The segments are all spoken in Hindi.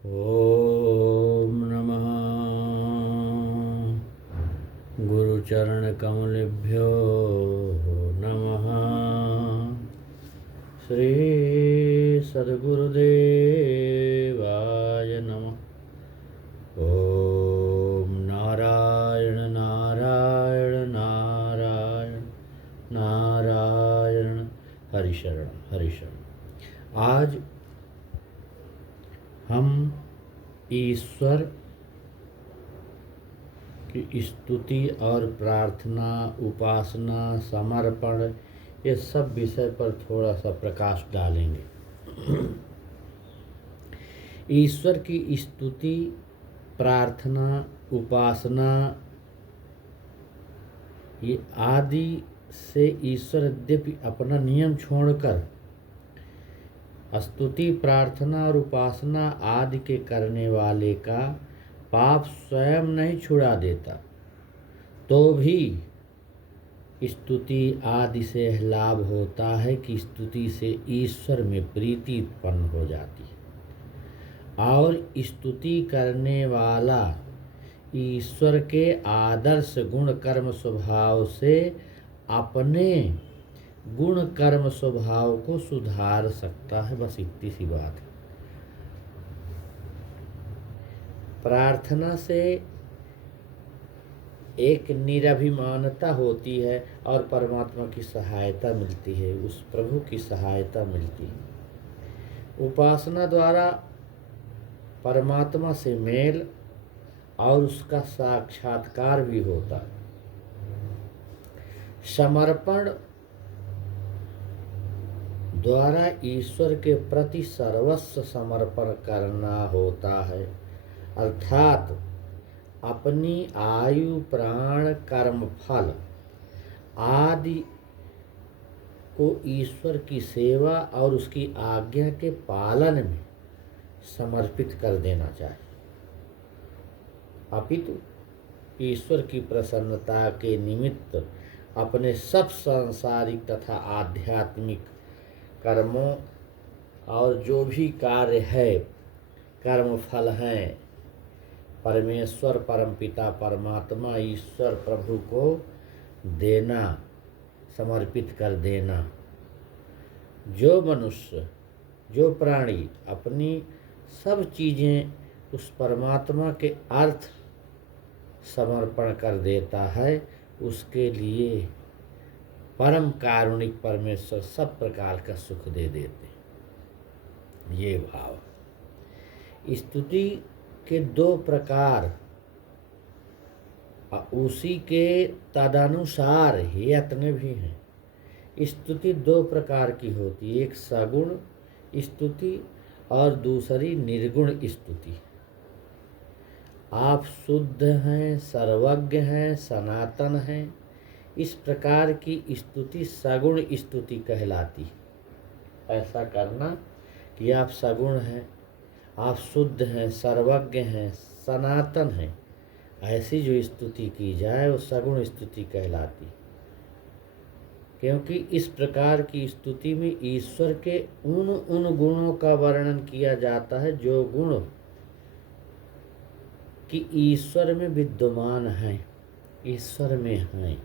ओम नमः गुरुचरणकमलेभ्यो नमः। श्री सद्गुरुदेवाय नमः। ओम नारायण नारायण नारायण नारायण। हरिशरण हरिशरण। आज हम ईश्वर की स्तुति और प्रार्थना, उपासना, समर्पण, ये सब विषय पर थोड़ा सा प्रकाश डालेंगे। ईश्वर की स्तुति, प्रार्थना, उपासना ये आदि से ईश्वर यद्यपि अपना नियम छोड़कर स्तुति, प्रार्थना और उपासना आदि के करने वाले का पाप स्वयं नहीं छुड़ा देता, तो भी स्तुति आदि से लाभ होता है कि स्तुति से ईश्वर में प्रीति उत्पन्न हो जाती है और स्तुति करने वाला ईश्वर के आदर्श गुण कर्म स्वभाव से अपने गुण कर्म स्वभाव को सुधार सकता है। बस इतनी सी बात है। प्रार्थना से एक निरभिमानता होती है और परमात्मा की सहायता मिलती है, उस प्रभु की सहायता मिलती है। उपासना द्वारा परमात्मा से मेल और उसका साक्षात्कार भी होता है। समर्पण द्वारा ईश्वर के प्रति सर्वस्व समर्पण करना होता है, अर्थात अपनी आयु, प्राण, कर्म फल आदि को ईश्वर की सेवा और उसकी आज्ञा के पालन में समर्पित कर देना चाहिए। अपितु ईश्वर की प्रसन्नता के निमित्त अपने सब सांसारिक तथा आध्यात्मिक कर्मों और जो भी कार्य है, कर्म फल हैं, परमेश्वर परमपिता परमात्मा ईश्वर प्रभु को देना, समर्पित कर देना। जो मनुष्य, जो प्राणी अपनी सब चीज़ें उस परमात्मा के अर्थ समर्पण कर देता है, उसके लिए परम कारुणिक परमेश्वर सब प्रकार का सुख दे देते हैं। ये भाव। स्तुति के दो प्रकार, उसी के तदनुसार यत्न भी हैं। स्तुति दो प्रकार की होती है, एक सगुण स्तुति और दूसरी निर्गुण स्तुति। आप शुद्ध हैं, सर्वज्ञ हैं, सनातन हैं, इस प्रकार की स्तुति सगुण स्तुति कहलाती है। ऐसा करना कि आप सगुण हैं, आप शुद्ध हैं, सर्वज्ञ हैं, सनातन हैं, ऐसी जो स्तुति की जाए वो सगुण स्तुति कहलाती है। क्योंकि इस प्रकार की स्तुति में ईश्वर के उन गुणों का वर्णन किया जाता है जो गुण कि ईश्वर में विद्यमान हैं, ईश्वर में हैं।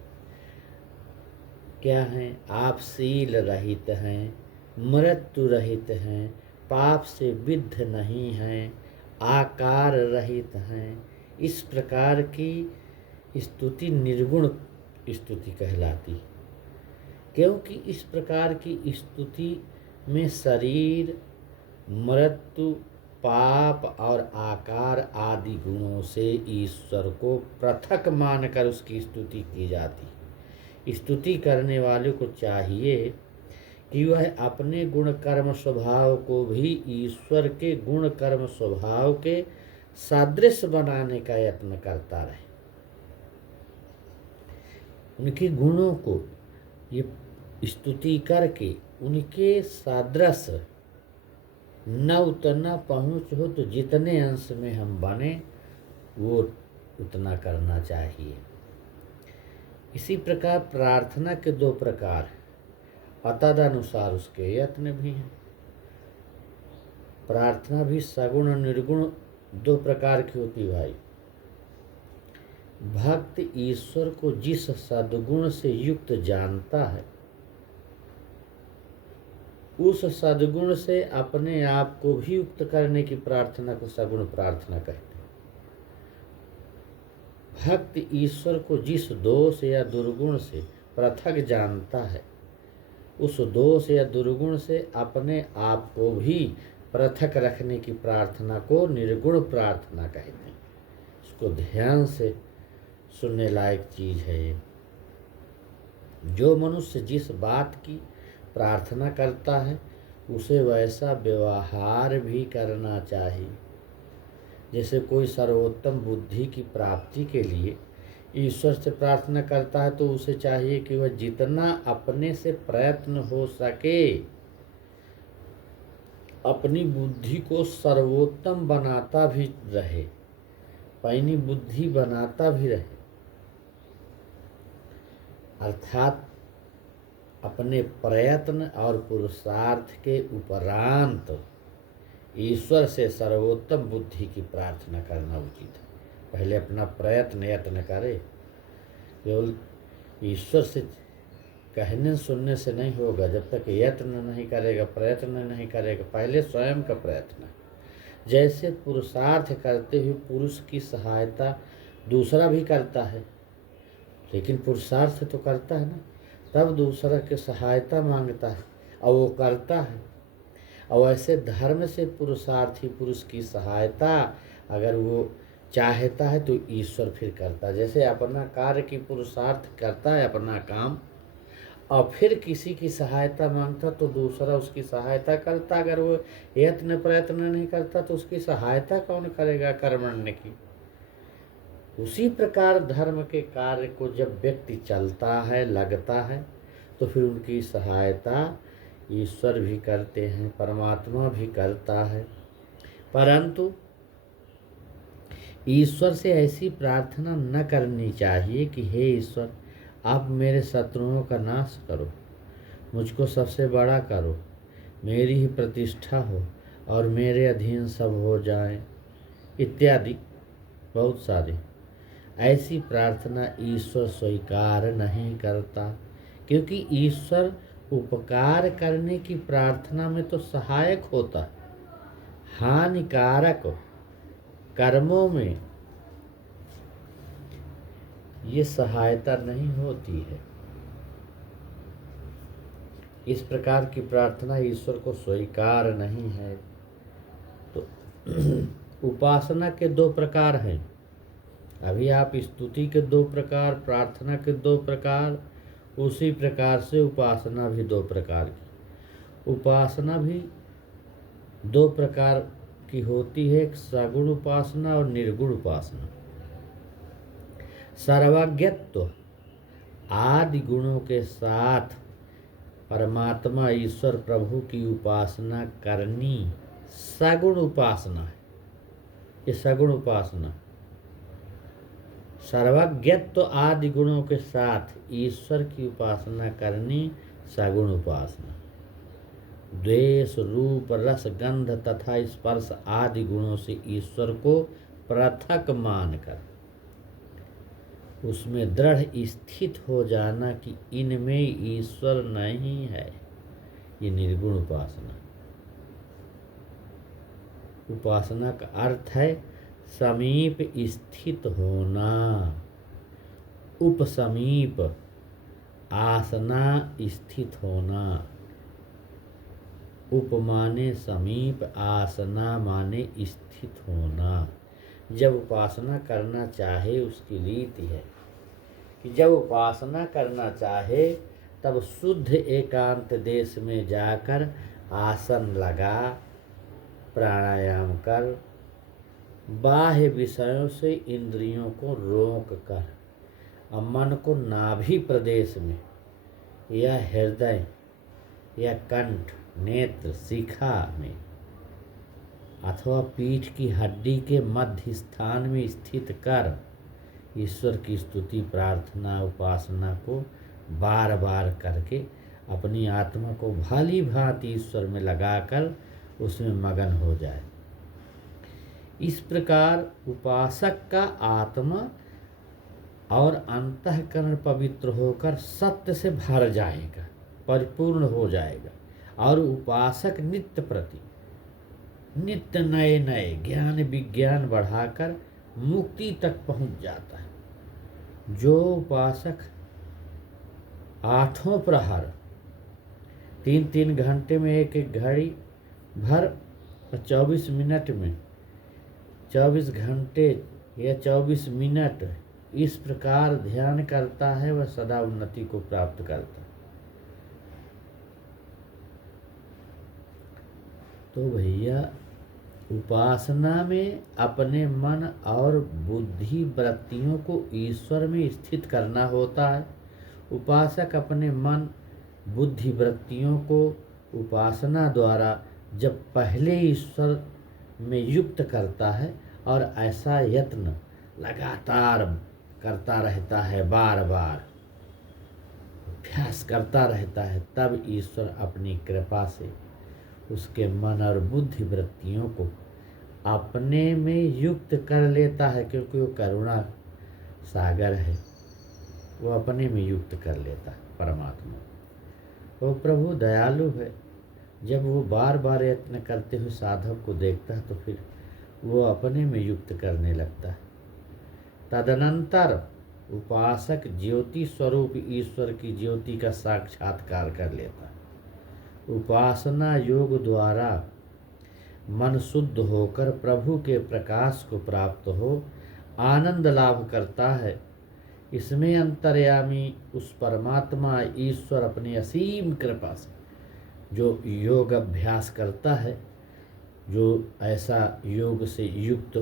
क्या हैं? आप शील रहित हैं, मृत्यु रहित हैं, पाप से विद्ध नहीं हैं, आकार रहित हैं। इस प्रकार की स्तुति निर्गुण स्तुति कहलाती, क्योंकि इस प्रकार की स्तुति में शरीर, मृत्यु, पाप और आकार आदि गुणों से ईश्वर को पृथक मानकर उसकी स्तुति की जाती। स्तुति करने वाले को चाहिए कि वह अपने गुण कर्म स्वभाव को भी ईश्वर के गुण कर्म स्वभाव के सदृश बनाने का यत्न करता रहे। उनके गुणों को ये स्तुति करके उनके सदृश न उतना पहुँच हो तो जितने अंश में हम बने वो उतना करना चाहिए। इसी प्रकार प्रार्थना के दो प्रकार, तदनुसार उसके यत्न भी हैं। प्रार्थना भी सगुण और निर्गुण दो प्रकार की होती भाई। भक्त ईश्वर को जिस सद्गुण से युक्त जानता है, उस सद्गुण से अपने आप को भी युक्त करने की प्रार्थना को सगुण प्रार्थना कहते हैं। भक्त ईश्वर को जिस दोष या दुर्गुण से पृथक जानता है, उस दोष या दुर्गुण से अपने आप को भी पृथक रखने की प्रार्थना को निर्गुण प्रार्थना कहते हैं। इसको ध्यान से सुनने लायक चीज है ये। जो मनुष्य जिस बात की प्रार्थना करता है उसे वैसा व्यवहार भी करना चाहिए। जैसे कोई सर्वोत्तम बुद्धि की प्राप्ति के लिए ईश्वर से प्रार्थना करता है तो उसे चाहिए कि वह जितना अपने से प्रयत्न हो सके अपनी बुद्धि को सर्वोत्तम बनाता भी रहे, पैनी बुद्धि बनाता भी रहे, अर्थात अपने प्रयत्न और पुरुषार्थ के उपरांत ईश्वर से सर्वोत्तम बुद्धि की प्रार्थना करना उचित है। पहले अपना प्रयत्न यत्न करे। केवल ईश्वर से कहने सुनने से नहीं होगा, जब तक यत्न नहीं करेगा, प्रयत्न नहीं करेगा। पहले स्वयं का प्रयत्न। जैसे पुरुषार्थ करते हुए पुरुष की सहायता दूसरा भी करता है, लेकिन पुरुषार्थ तो करता है ना, तब दूसरा की सहायता मांगता है और वो करता है। और ऐसे धर्म से पुरुषार्थी पुरुष की सहायता अगर वो चाहता है तो ईश्वर फिर करता है। जैसे अपना कार्य की पुरुषार्थ करता है अपना काम और फिर किसी की सहायता मांगता तो दूसरा उसकी सहायता करता। अगर वो यत्न प्रयत्न नहीं करता तो उसकी सहायता कौन करेगा कर्मण्य की। उसी प्रकार धर्म के कार्य को जब व्यक्ति चलता है लगता है तो फिर उनकी सहायता ईश्वर भी करते हैं, परमात्मा भी करता है। परंतु ईश्वर से ऐसी प्रार्थना न करनी चाहिए कि हे ईश्वर आप मेरे शत्रुओं का नाश करो, मुझको सबसे बड़ा करो, मेरी ही प्रतिष्ठा हो और मेरे अधीन सब हो जाएं, इत्यादि बहुत सारे। ऐसी प्रार्थना ईश्वर स्वीकार नहीं करता, क्योंकि ईश्वर उपकार करने की प्रार्थना में तो सहायक होता है, हानिकारक कर्मों में ये सहायता नहीं होती है। इस प्रकार की प्रार्थना ईश्वर को स्वीकार नहीं है। तो उपासना के दो प्रकार हैं। अभी आप स्तुति के दो प्रकार, प्रार्थना के दो प्रकार, उसी प्रकार से उपासना भी दो प्रकार की। उपासना भी दो प्रकार की होती है, एक सगुण उपासना और निर्गुण उपासना। सर्वज्ञत्व आदि गुणों के साथ परमात्मा ईश्वर प्रभु की उपासना करनी सगुण उपासना है। ये सगुण उपासना। सर्वज्ञत्व आदि गुणों के साथ ईश्वर की उपासना करनी सगुण उपासना। द्वेष रूप रस गंध तथा स्पर्श आदि गुणों से ईश्वर को पृथक मानकर उसमें दृढ़ स्थित हो जाना कि इनमें ईश्वर नहीं है, ये निर्गुण उपासना। उपासना का अर्थ है समीप स्थित होना, उपसमीप, आसना स्थित होना। उप माने समीप, आसना माने स्थित होना। जब उपासना करना चाहे उसकी रीति है कि जब उपासना करना चाहे तब शुद्ध एकांत देश में जाकर आसन लगा, प्राणायाम कर, बाह्य विषयों से इंद्रियों को रोक कर और मन को नाभि प्रदेश में या हृदय या कंठ, नेत्र, शिखा में अथवा पीठ की हड्डी के मध्य स्थान में स्थित कर ईश्वर की स्तुति, प्रार्थना, उपासना को बार बार करके अपनी आत्मा को भली भांति ईश्वर में लगाकर उसमें मगन हो जाए। इस प्रकार उपासक का आत्मा और अंतःकरण पवित्र होकर सत्य से भर जाएगा, परिपूर्ण हो जाएगा, और उपासक नित्य नए नए ज्ञान विज्ञान बढ़ाकर मुक्ति तक पहुंच जाता है। जो उपासक 8 प्रहर 3 घंटे में एक घड़ी भर 24 मिनट में 24 घंटे या 24 मिनट इस प्रकार ध्यान करता है, वह सदा उन्नति को प्राप्त करता है। तो भैया, उपासना में अपने मन और बुद्धि वृत्तियों को ईश्वर में स्थित करना होता है। उपासक अपने मन बुद्धि वृत्तियों को उपासना द्वारा जब पहले ईश्वर में युक्त करता है और ऐसा यत्न लगातार करता रहता है, बार बार अभ्यास करता रहता है, तब ईश्वर अपनी कृपा से उसके मन और बुद्धि वृत्तियों को अपने में युक्त कर लेता है, क्योंकि वो करुणा सागर है। वो अपने में युक्त कर लेता है परमात्मा। वो प्रभु दयालु है। जब वो बार बार यत्न करते हुए साधक को देखता है तो फिर वो अपने में युक्त करने लगता है। तदनंतर उपासक ज्योति स्वरूप ईश्वर की ज्योति का साक्षात्कार कर लेता है। उपासना योग द्वारा मन शुद्ध होकर प्रभु के प्रकाश को प्राप्त हो आनंद लाभ करता है। इसमें अंतर्यामी उस परमात्मा ईश्वर अपनी असीम कृपा से जो योग अभ्यास करता है, जो ऐसा योग से युक्त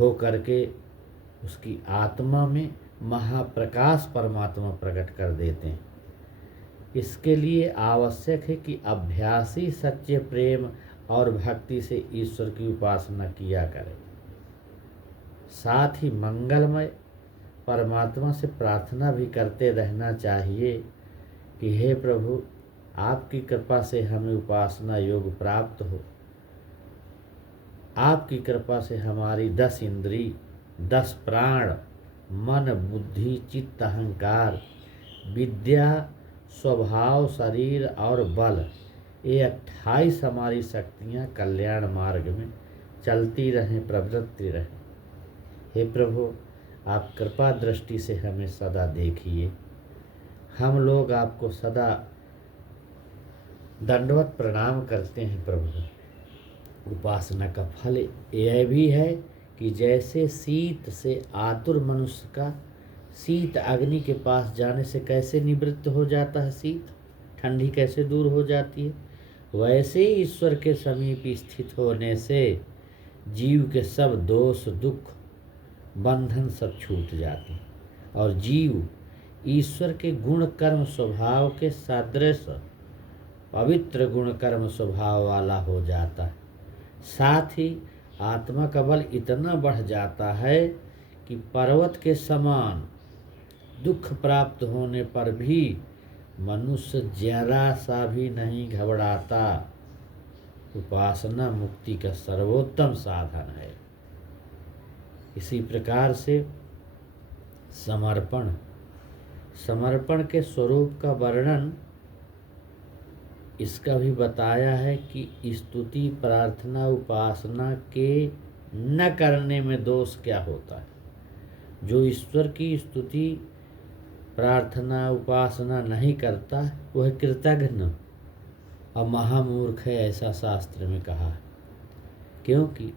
हो करके उसकी आत्मा में महाप्रकाश परमात्मा प्रकट कर देते हैं। इसके लिए आवश्यक है कि अभ्यासी सच्चे प्रेम और भक्ति से ईश्वर की उपासना किया करे। साथ ही मंगलमय परमात्मा से प्रार्थना भी करते रहना चाहिए कि हे प्रभु, आपकी कृपा से हमें उपासना योग प्राप्त हो। आपकी कृपा से हमारी 10 इंद्री 10 प्राण मन बुद्धि चित्त अहंकार विद्या स्वभाव शरीर और बल, ये 28 हमारी शक्तियाँ कल्याण मार्ग में चलती रहें, प्रवृत्ति रहें। हे प्रभु, आप कृपा दृष्टि से हमें सदा देखिए। हम लोग आपको सदा दंडवत प्रणाम करते हैं प्रभु। उपासना का फल यह भी है कि जैसे शीत से आतुर मनुष्य का शीत अग्नि के पास जाने से कैसे निवृत्त हो जाता है, शीत ठंडी कैसे दूर हो जाती है, वैसे ही ईश्वर के समीप स्थित होने से जीव के सब दोष दुख बंधन सब छूट जाते हैं और जीव ईश्वर के गुण कर्म स्वभाव के सदृश पवित्र गुण कर्म स्वभाव वाला हो जाता है। साथ ही आत्मा का बल इतना बढ़ जाता है कि पर्वत के समान दुख प्राप्त होने पर भी मनुष्य जरा सा भी नहीं घबराता। उपासना मुक्ति का सर्वोत्तम साधन है। इसी प्रकार से समर्पण के स्वरूप का वर्णन इसका भी बताया है कि स्तुति प्रार्थना उपासना के न करने में दोष क्या होता है। जो ईश्वर की स्तुति प्रार्थना उपासना नहीं करता वह कृतघ्न और महामूर्ख है, ऐसा शास्त्र में कहा है। क्योंकि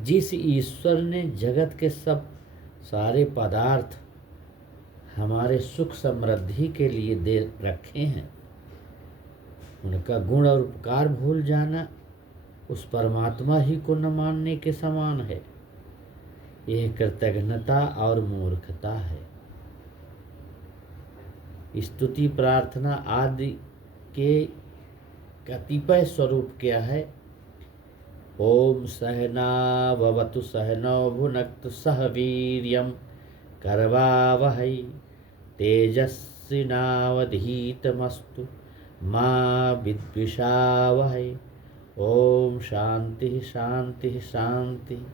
जिस ईश्वर ने जगत के सब सारे पदार्थ हमारे सुख समृद्धि के लिए दे रखे हैं, उनका गुण और उपकार भूल जाना उस परमात्मा ही को न मानने के समान है। यह कृतघ्नता और मूर्खता है। स्तुति प्रार्थना आदि के कतिपय स्वरूप क्या है। ओम सहना भवतु सहनौ भुनक्तु सह वीर्यं करवावहै तेजस्विनावधीतमस्तु मां विद्विषावहै ओम शांति शांति शांति।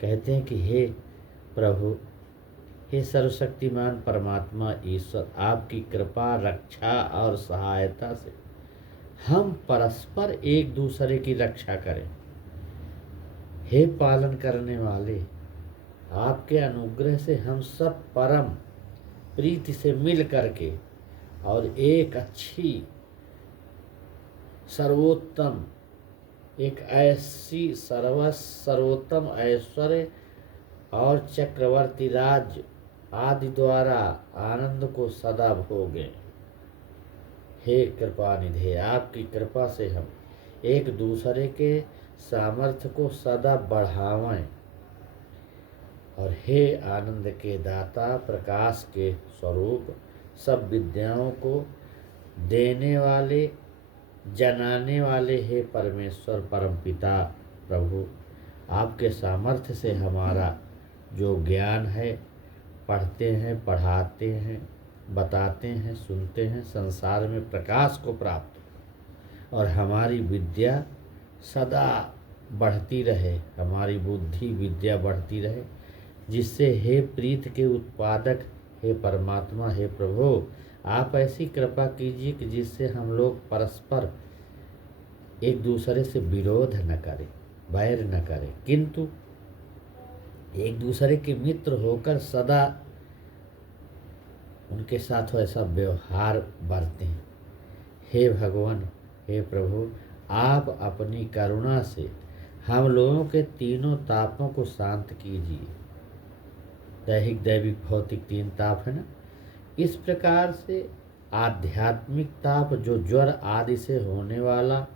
कहते हैं कि हे प्रभु, हे सर्वशक्तिमान परमात्मा ईश्वर, आपकी कृपा, रक्षा और सहायता से हम परस्पर एक दूसरे की रक्षा करें। हे पालन करने वाले, आपके अनुग्रह से हम सब परम प्रीति से मिल करके और एक अच्छी सर्वोत्तम, एक ऐसी सर्वोत्तम ऐश्वर्य और चक्रवर्ती राज्य आदि द्वारा आनंद को सदा भोगें। हे कृपा निधे, आपकी कृपा से हम एक दूसरे के सामर्थ्य को सदा बढ़ावें। और हे आनंद के दाता, प्रकाश के स्वरूप, सब विद्याओं को देने वाले, जनाने वाले हे परमेश्वर परमपिता प्रभु, आपके सामर्थ्य से हमारा जो ज्ञान है, पढ़ते हैं, पढ़ाते हैं, बताते हैं, सुनते हैं, संसार में प्रकाश को प्राप्त, और हमारी विद्या सदा बढ़ती रहे, हमारी बुद्धि विद्या बढ़ती रहे, जिससे हे प्रीत के उत्पादक हे परमात्मा, हे प्रभु, आप ऐसी कृपा कीजिए कि जिससे हम लोग परस्पर एक दूसरे से विरोध न करें, बैर न करें, किंतु एक दूसरे के मित्र होकर सदा उनके साथ ऐसा व्यवहार बरतें। हे भगवान, हे प्रभु, आप अपनी करुणा से हम लोगों के तीनों तापों को शांत कीजिए। दैहिक, दैविक, भौतिक तीन ताप है ना। इस प्रकार से आध्यात्मिक ताप जो ज्वर आदि से होने वाला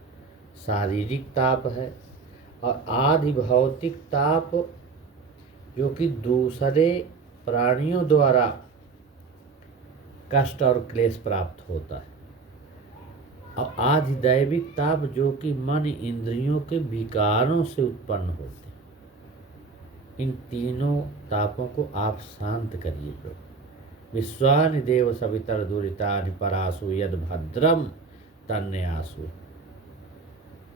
शारीरिक ताप है, और आदि भौतिक ताप जो कि दूसरे प्राणियों द्वारा कष्ट और क्लेश प्राप्त होता है, और आदि दैविक ताप जो कि मन इंद्रियों के विकारों से उत्पन्न होते हैं। इन तीनों तापों को आप शांत करिए प्रभु। विश्वानि देव सवितर दुरितानि परासु यद भद्रम तन्यासु,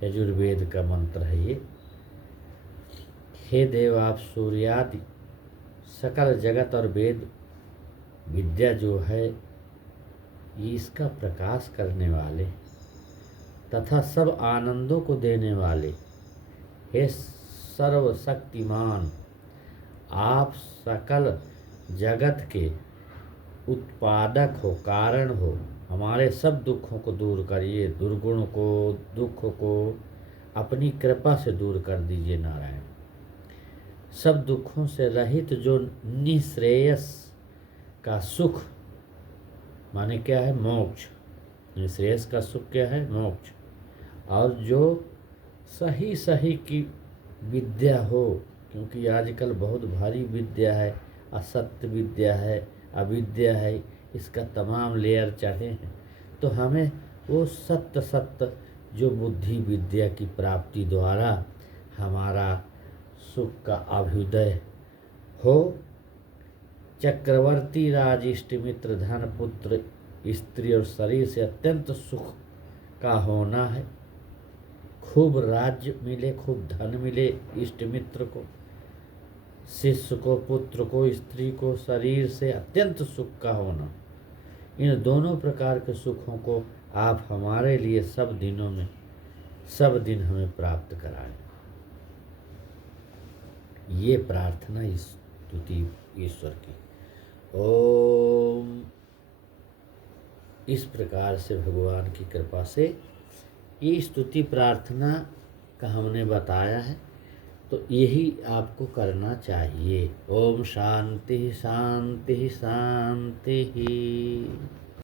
यजुर्वेद का मंत्र है ये। हे देव, आप सूर्यादि सकल जगत और वेद विद्या जो है, ये इसका प्रकाश करने वाले तथा सब आनंदों को देने वाले हे सर्वशक्तिमान, आप सकल जगत के उत्पादक हो, कारण हो। हमारे सब दुखों को दूर करिए, दुर्गुण को, दुख को अपनी कृपा से दूर कर दीजिए नारायण। सब दुखों से रहित जो निःश्रेयस का सुख, माने क्या है? मोक्ष। निःश्रेयस का सुख क्या है? मोक्ष। और जो सही सही की विद्या हो, क्योंकि आजकल बहुत भारी विद्या है, असत्य विद्या है, अविद्या है, इसका तमाम लेयर चढ़े हैं। तो हमें वो सत्य सत्य जो बुद्धि विद्या की प्राप्ति द्वारा हमारा सुख का अभ्युदय हो। चक्रवर्ती राज, इष्ट मित्र, धन, पुत्र, स्त्री और शरीर से अत्यंत सुख का होना है। खूब राज्य मिले, खूब धन मिले इष्ट मित्र को, शिष्य को, पुत्र को, स्त्री को, शरीर से अत्यंत सुख का होना। इन दोनों प्रकार के सुखों को आप हमारे लिए सब दिनों में, सब दिन हमें प्राप्त कराएं। ये प्रार्थना, स्तुति ईश्वर की। ओम। इस प्रकार से भगवान की कृपा से ये स्तुति प्रार्थना का हमने बताया है, तो यही आपको करना चाहिए। ओम शांति शांति शांति।